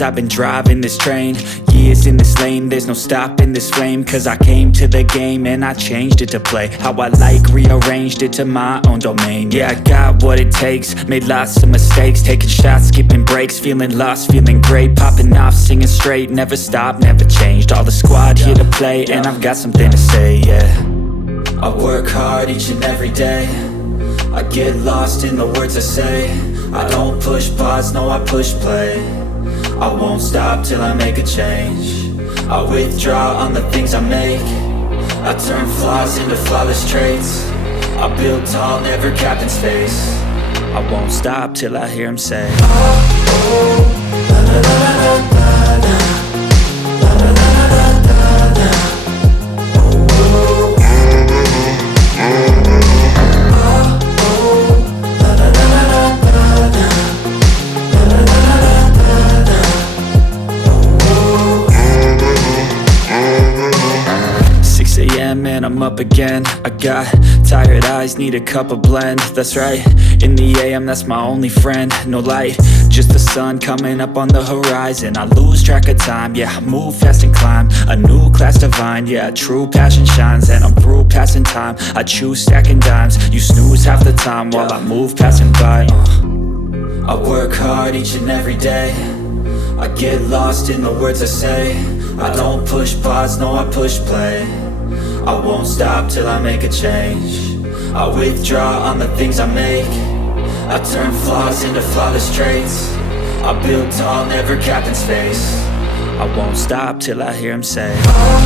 years I've been driving this train, years in this lane, there's no stopping this flame. Cause I came to the game and I changed it to play how I like, rearranged it to my own domain. Yeah, I got what it takes, made lots of mistakes, taking shots, skipping breaks, feeling lost, feeling great, popping off, singing straight, never stopped, never changed. All the squad here to play, and I've got something to say, yeah. I work hard each and every day, I get lost in the words I say. I don't push pause, no, I push play. I won't stop till I make a change. I withdraw on the things I make. I turn flaws into flawless traits. I build tall, never capped in space. I won't stop till I hear him say, oh, oh, la la la la la la, la la la la la la, oh, oh, la la la la la la, la la la la la la, oh, 6 a.m. and I'm up again. I got tired eyes, need a cup of blend. That's right, in the AM, that's my only friend. No light, just the sun coming up on the horizon. I lose track of time, yeah, I move fast and climb a new class divine, yeah, true passion shines. And I'm through passing time, I choose stacking dimes. You snooze half the time while I move passing by. I work hard each and every day, I get lost in the words I say. I don't push pause, no, I push play. I won't stop till I make a change. I withdraw on the things I make. I turn flaws into flawless traits. I build tall, never capped in space. I won't stop till I hear him say, oh,